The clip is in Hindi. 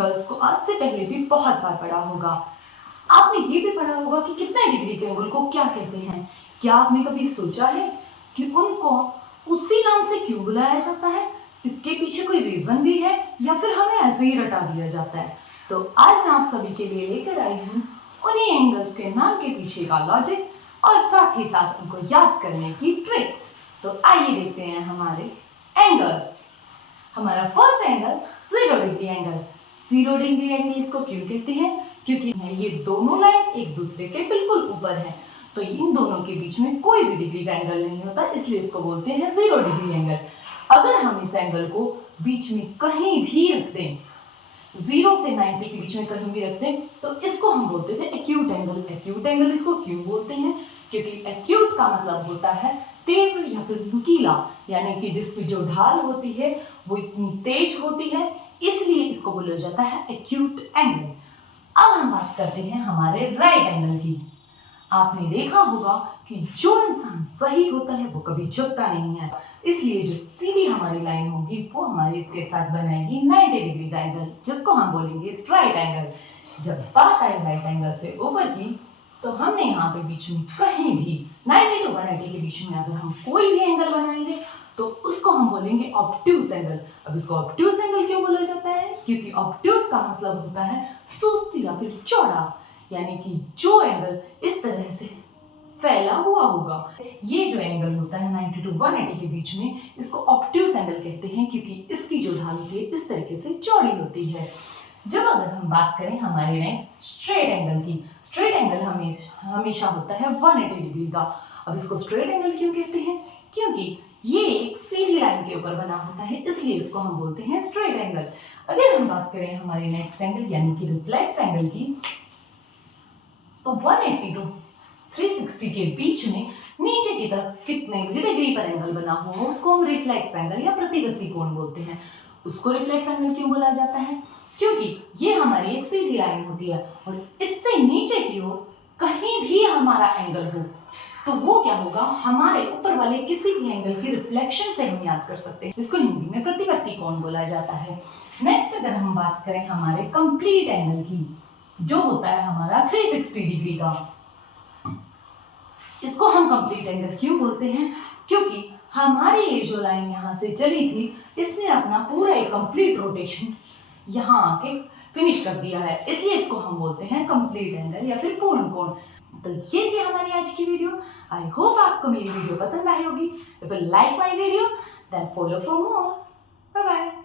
एंगल्स को आज से पहले भी बहुत बार पढ़ा होगा। आपने ये भी पढ़ा होगा कि कितने डिग्री के एंगल को क्या कहते हैं। क्या आपने कभी सोचा है कि उनको उसी नाम से क्यों बुलाया जाता है? इसके पीछे कोई रीजन भी है या फिर हमें ऐसे ही रटा दिया जाता है? तो आज मैं आप सभी के लिए लेकर आई हूँ उन्हीं एंगल्स के नाम के पीछे का लॉजिक और साथ ही साथ उनको याद करने की ट्रिक्स। तो आइए देखते हैं हमारे एंगल्स। हमारा first angle 0 degree angle. 0 degree angle इसको क्यों कहते हैं? क्योंकि ये दोनों लाइंस एक दूसरे के बिल्कुल ऊपर हैं, तो इन दोनों के बीच में कोई भी डिग्री का एंगल नहीं होता, इसलिए इसको बोलते हैं 0 डिग्री एंगल। अगर हम इस एंगल को बीच में कहीं भी रख दें, 0 से 90 के बीच में कहीं भी रख दें, तो इसको हम बोलते थे एक्यूट एंगल। एक्यूट एंगल इसको क्यों बोलते हैं? क्योंकि एक्यूट का मतलब होता है तीव्र या फिर नुकीला, यानी कि जिसकी जो ढाल होती है वो इतनी तेज होती है, इसलिए इसको बोला जाता है एक्यूट एंगल। अब हम बात करते हैं हमारे राइट एंगल की। आपने देखा होगा कि जो इंसान सही होता है वो कभी झुकता नहीं है, इसलिए जो सीधी हमारी लाइन होगी वो हमारी इसके साथ बनाएगी 90 डिग्री का एंगल, जिसको हम बोलेंगे राइट एंगल। जब बात आए राइट एंगल से ऊपर की, तो हमने यहाँ पे बीच में कहीं भी 90 टू 180 के बीच में अगर हम कोई भी एंगल बनाएंगे तो उसको हम बोलेंगे ऑब्ट्यूज एंगल। अब इसको ऑब्ट्यूज एंगल क्यों बोला जाता है? क्योंकि ऑब्ट्यूज का मतलब होता है सुस्त या फिर चौड़ा, यानी कि जो एंगल इस तरह से फैला हुआ होगा। ये जो एंगल होता है 90 टू 180 के बीच में, इसको ऑब्ट्यूज एंगल कहते हैं, क्योंकि इसकी जो ढाल होती है इस तरीके से चौड़ी होती है। जब अगर हम बात करें हमारे नेक्स्ट स्ट्रेट एंगल की, स्ट्रेट एंगल हमेशा होता है 180 डिग्री का। अब इसको स्ट्रेट एंगल क्यों कहते हैं? क्योंकि ये एक सीधी लाइन के ऊपर बना होता है, इसलिए इसको हम बोलते हैं स्ट्रेट एंगल। अगर हम बात करें हमारे नेक्स्ट एंगल यानी कि रिफ्लेक्स एंगल की, तो 180 टू 360 के बीच में नीचे की तरफ कितने भी डिग्री पर एंगल बना हो उसको हम रिफ्लेक्स एंगल या प्रतिवर्ती कोण बोलते हैं। उसको रिफ्लेक्स एंगल क्यों बोला जाता है? क्योंकि ये हमारी एक सीधी लाइन होती है और इससे नीचे की ओर कहीं भी हमारा एंगल हो तो वो क्या होगा, हमारे ऊपर वाले किसी भी एंगल की रिफ्लेक्शन से हम याद कर सकते हैं। इसको हिंदी में प्रतिवर्ती कोण बोला जाता है। नेक्स्ट अगर हम बात करें हमारे कंप्लीट एंगल की, जो होता है हमारा 360 डिग्री का, इसको हम कंप्लीट एंगल क्यों बोलते हैं? क्योंकि हमारी ये जो लाइन यहाँ से चली थी, इसने अपना पूरा एक कंप्लीट रोटेशन यहाँ आके फिनिश कर दिया है, इसलिए इसको हम बोलते हैं कंप्लीट एंगल या फिर पूर्ण कोण। तो ये थी हमारी आज की वीडियो। आई होप आपको मेरी वीडियो पसंद आई होगी। If you like my video then follow for more. Bye bye.